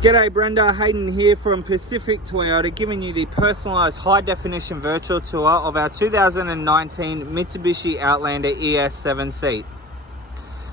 G'day Brenda, Hayden here from Pacific Toyota, giving you the personalised high-definition virtual tour of our 2019 Mitsubishi Outlander ES 7-seat.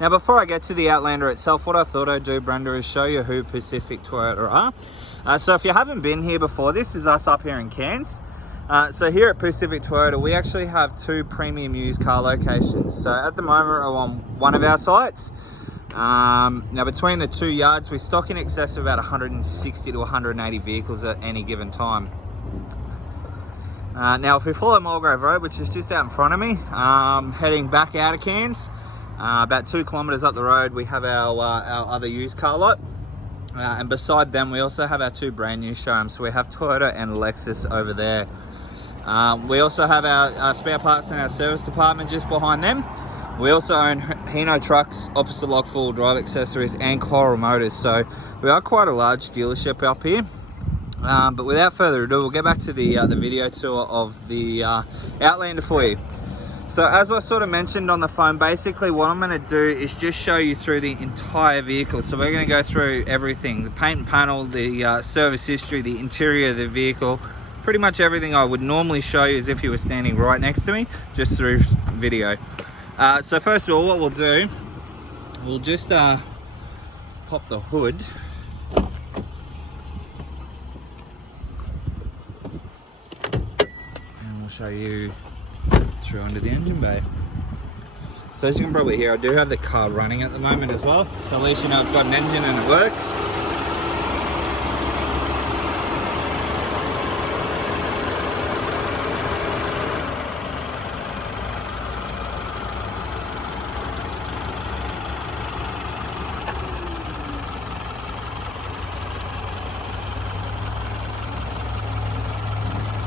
Now before I get to the Outlander itself, what I thought I'd do, Brenda, is show you who Pacific Toyota are. So if you haven't been here before, this is us up here in Cairns. So here at Pacific Toyota, we actually have two premium used car locations. So at the moment, we're on one of our sites. Now between the two yards, we stock in excess of about 160 to 180 vehicles at any given time. Now if we follow Mulgrave Road, which is just out in front of me, heading back out of Cairns, about 2 kilometres up the road, we have our other used car lot. And beside them, we also have our two brand new showrooms. So we have Toyota and Lexus over there. We also have our spare parts and our service department just behind them. We also own Hino trucks, opposite lock full drive accessories, and Coral Motors. So we are quite a large dealership up here. But without further ado, we'll get back to the video tour of the Outlander for you. So as I sort of mentioned on the phone, basically what I'm going to do is just show you through the entire vehicle. So we're going to go through everything: the paint and panel, the service history, the interior of the vehicle, pretty much everything I would normally show you as if you were standing right next to me, just through video. So first of all, what we'll do, we'll just pop the hood. And we'll show you through under the engine bay. So as you can probably hear, I do have the car running at the moment as well. So at least you know it's got an engine and it works.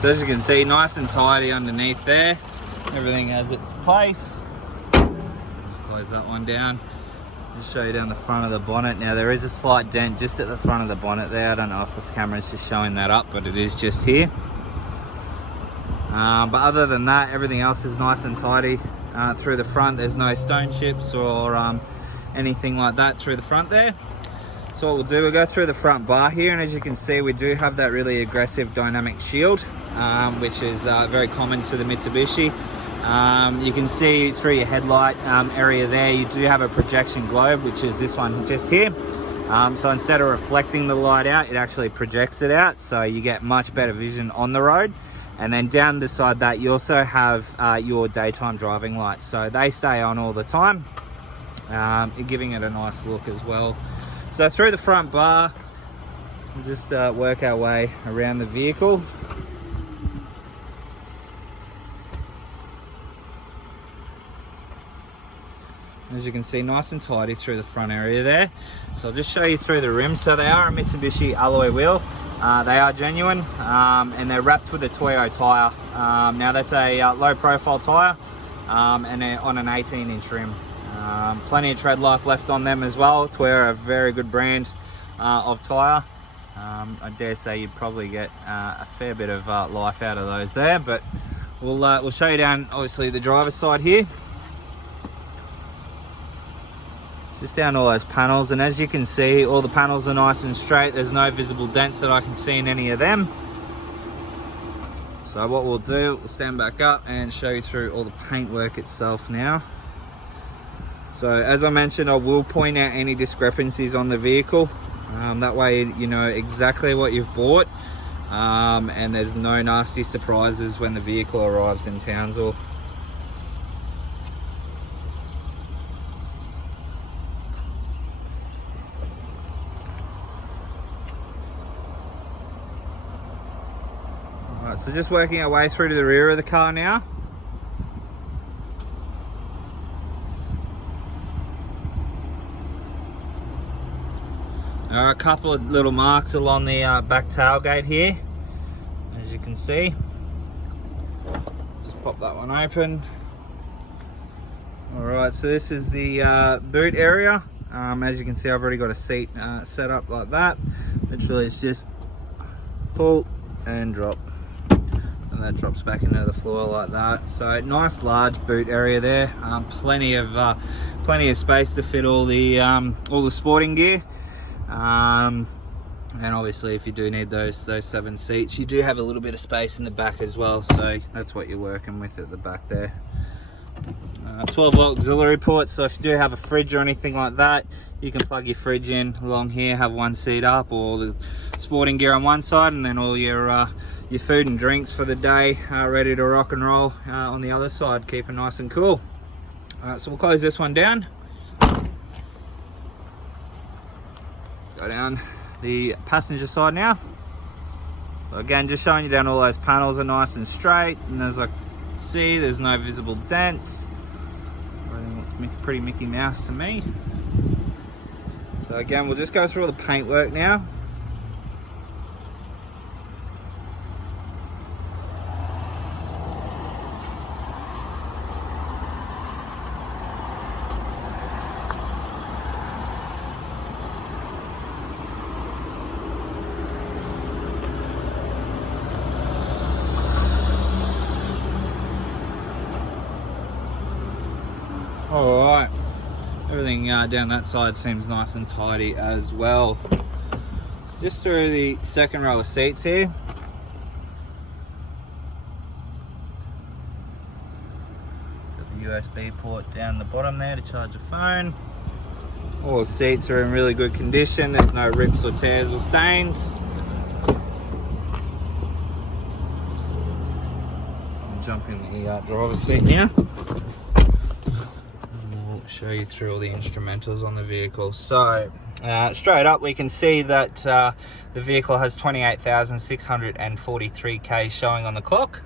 So as you can see, nice and tidy underneath there. Everything has its place. Just close that one down. Just show you down the front of the bonnet. Now there is a slight dent just at the front of the bonnet there. I don't know if the camera's just showing that up, but it is just here. But other than that, everything else is nice and tidy through the front. There's no stone chips or anything like that through the front there. So what we'll do, we'll go through the front bar here, and as you can see, we do have that really aggressive dynamic shield, which is very common to the Mitsubishi. You can see through your headlight area there, you do have a projection globe, which is this one just here. So instead of reflecting the light out, it actually projects it out, so you get much better vision on the road. And then down beside that, you also have your daytime driving lights, so they stay on all the time, giving it a nice look as well. So through the front bar, we'll just work our way around the vehicle. As you can see, nice and tidy through the front area there. So I'll just show you through the rims. So they are a Mitsubishi alloy wheel. They are genuine, and they're wrapped with a Toyo tyre. Now that's a low profile tyre, and they're on an 18-inch rim. Plenty of tread life left on them as well. Toyota, a very good brand of tyre. I dare say you'd probably get a fair bit of life out of those there, but we'll show you down obviously the driver's side here. Just down all those panels, and as you can see, all the panels are nice and straight. There's no visible dents that I can see in any of them. So what we'll do, we'll stand back up and show you through all the paintwork itself now. So as I mentioned, I will point out any discrepancies on the vehicle. That way you know exactly what you've bought, and there's no nasty surprises when the vehicle arrives in Townsville. Alright, so just working our way through to the rear of the car now. There are a couple of little marks along the back tailgate here, as you can see. Just pop that one open. Alright, so this is the boot area. As you can see, I've already got a seat set up like that. Literally it's just pull and drop, and that drops back into the floor like that. So nice large boot area there. Plenty of space to fit all the sporting gear. And obviously if you do need those 7 seats, you do have a little bit of space in the back as well, so that's what you're working with at the back there. 12 volt auxiliary ports, so if you do have a fridge or anything like that, you can plug your fridge in along here, have one seat up, or the sporting gear on one side, and then all your food and drinks for the day ready to rock and roll on the other side, keep it nice and cool. So we'll close this one down. Go down the passenger side now. So again, just showing you down, all those panels are nice and straight, and as I can see, there's no visible dents. Looks pretty Mickey Mouse to me. So again, we'll just go through all the paintwork now. All right, everything down that side seems nice and tidy as well. Just through the second row of seats here. Got the USB port down the bottom there to charge your phone. All the seats are in really good condition. There's no rips or tears or stains. I'll jump in the driver's seat now. Show you through all the instrumentals on the vehicle. So straight up we can see that the vehicle has 28,643 K showing on the clock.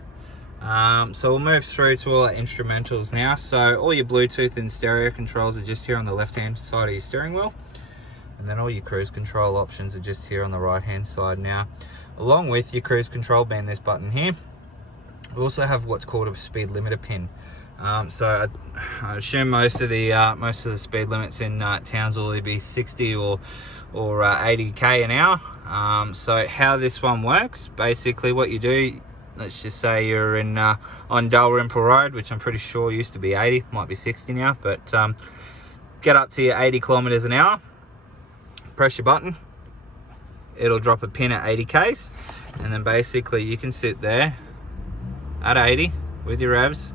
So we'll move through to all our instrumentals now. So all your Bluetooth and stereo controls are just here on the left hand side of your steering wheel, and then all your cruise control options are just here on the right hand side now, along with your cruise control being this button here. We also have what's called a speed limiter pin. So I assume most of the speed limits in towns will either be 60 or 80 k an hour. So how this one works, basically what you do, let's just say you're in on Dalrymple Road, which I'm pretty sure used to be 80, might be 60 now, but get up to your 80 kilometers an hour, press your button, it'll drop a pin at 80 k's, and then basically you can sit there at 80 with your revs,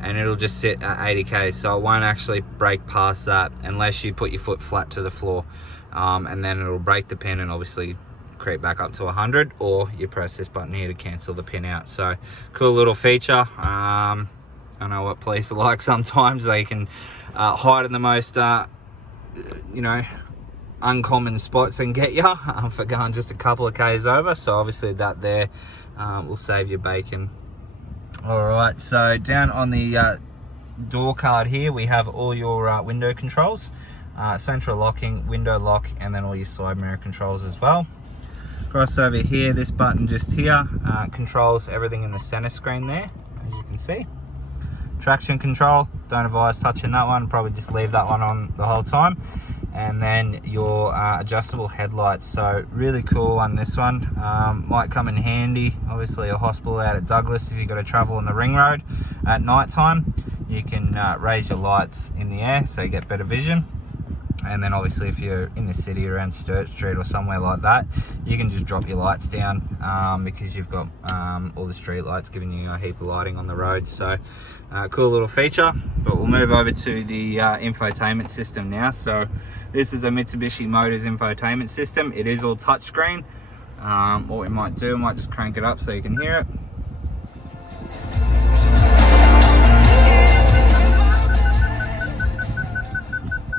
and it'll just sit at 80 k's, so it won't actually break past that unless you put your foot flat to the floor, and then it'll break the pin and obviously creep back up to 100, or you press this button here to cancel the pin out. So cool little feature. I know what police are like sometimes. They can hide in the most uncommon spots and get you for going just a couple of k's over, so obviously that there will save you bacon. All right, so down on the door card here, we have all your window controls, central locking, window lock, and then all your side mirror controls as well. Across over here, this button just here controls everything in the center screen there, as you can see. Traction control, don't advise touching that one, probably just leave that one on the whole time. And then your adjustable headlights, so really cool on this one. Might come in handy, obviously a hospital out at Douglas if you've got to travel on the ring road at night time. You can raise your lights in the air so you get better vision. And then obviously if you're in the city around Sturt Street or somewhere like that, you can just drop your lights down because you've got all the street lights giving you a heap of lighting on the road. So cool little feature. But we'll move over to the infotainment system now. So this is a Mitsubishi Motors infotainment system. It is all touchscreen. What we might do, we might just crank it up so you can hear it.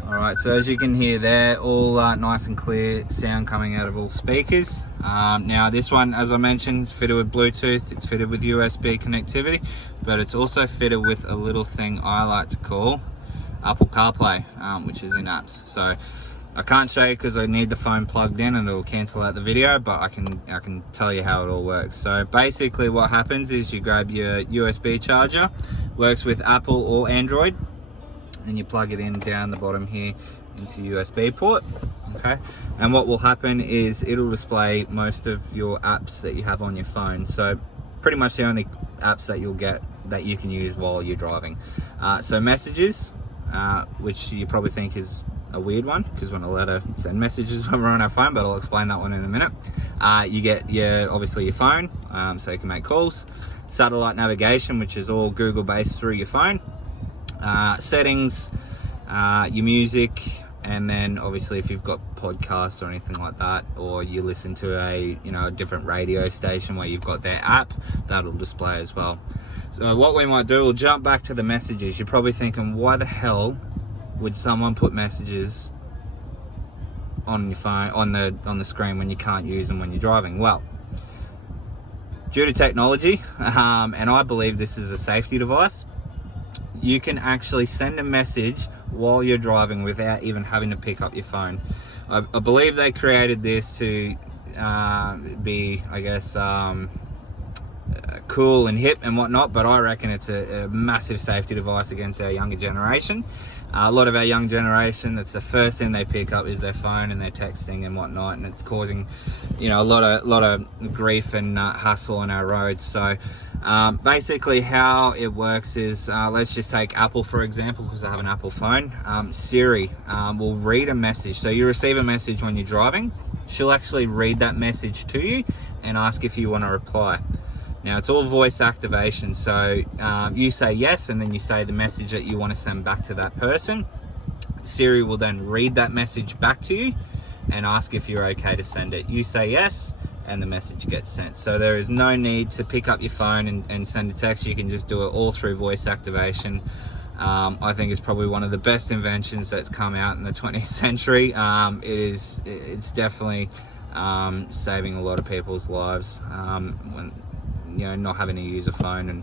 Alright, so as you can hear there, all nice and clear sound coming out of all speakers. Now this one, as I mentioned, is fitted with Bluetooth, it's fitted with USB connectivity, but it's also fitted with a little thing I like to call Apple CarPlay, which is in apps. So I can't show you because I need the phone plugged in and it will cancel out the video, but I can tell you how it all works. So basically what happens is you grab your USB charger, works with Apple or Android, and you plug it in down the bottom here into USB port. Okay, and what will happen is it'll display most of your apps that you have on your phone. So pretty much the only apps that you'll get that you can use while you're driving. So messages, which you probably think is a weird one because we're not allowed to send messages when we're on our phone, but I'll explain that one in a minute. You get obviously your phone, so you can make calls. Satellite navigation, which is all Google based through your phone. Settings, your music, and then obviously if you've got podcasts or anything like that, or you listen to a different radio station where you've got their app, that'll display as well. So what we might do, we'll jump back to the messages. You're probably thinking, why the hell would someone put messages on your phone, on the screen, when you can't use them when you're driving? Well, due to technology, and I believe this is a safety device, you can actually send a message while you're driving without even having to pick up your phone. I believe they created this to be, I guess, cool and hip and whatnot, but I reckon it's a massive safety device against our younger generation. A lot of our young generation, that's the first thing they pick up is their phone and their texting and whatnot, and it's causing a lot of grief and hassle on our roads. So basically how it works is, let's just take Apple for example, because I have an Apple phone. Siri will read a message. So you receive a message when you're driving, she'll actually read that message to you and ask if you want to reply. Now it's all voice activation, so you say yes, and then you say the message that you want to send back to that person. Siri will then read that message back to you and ask if you're okay to send it. You say yes, and the message gets sent. So there is no need to pick up your phone and send a text. You can just do it all through voice activation. I think it's probably one of the best inventions that's come out in the 20th century. It's definitely saving a lot of people's lives when not having to use a phone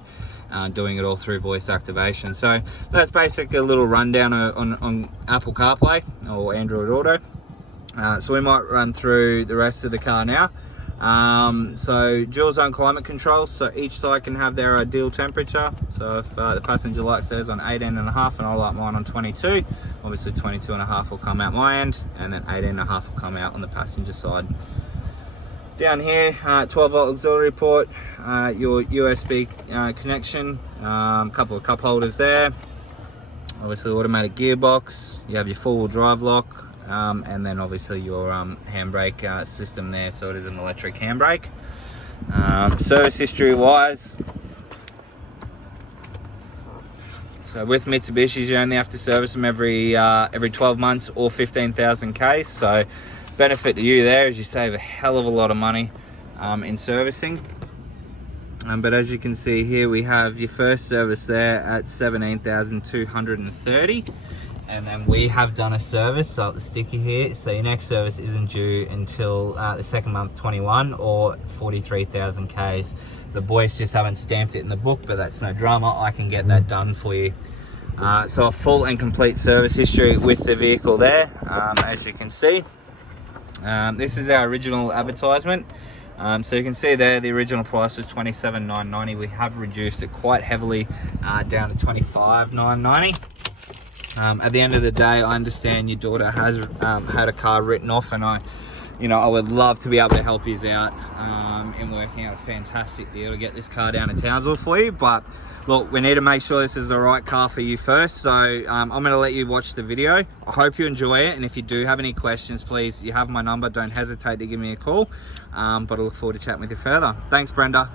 and doing it all through voice activation. So that's basically a little rundown on Apple CarPlay or Android Auto. So we might run through the rest of the car now. So dual zone climate control, so each side can have their ideal temperature. So if the passenger light says on 18.5 and I like mine on 22, obviously 22.5 will come out my end, and then 18.5 will come out on the passenger side. Down here, 12 volt auxiliary port, your USB connection, couple of cup holders there, obviously automatic gearbox, you have your four-wheel drive lock, and then obviously your handbrake system there, so it is an electric handbrake. Service history wise, so with Mitsubishis you only have to service them every 12 months or 15,000 Ks, so benefit to you there is you save a hell of a lot of money in servicing. But as you can see here, we have your first service there at 17,230, and then we have done a service, so the sticky here, so your next service isn't due until the second month 21 or 43,000 Ks. The boys just haven't stamped it in the book, but that's no drama, I can get that done for you. So a full and complete service history with the vehicle there, as you can see. This is our original advertisement. So you can see there the original price was $27,990. We have reduced it quite heavily down to $25,990. At the end of the day, I understand your daughter has had a car written off, and I would love to be able to help you out in working out a fantastic deal to get this car down to Townsville for you. But look, we need to make sure this is the right car for you first. So I'm going to let you watch the video. I hope you enjoy it, and if you do have any questions, please, you have my number, don't hesitate to give me a call. But I look forward to chatting with you further. Thanks, Brenda.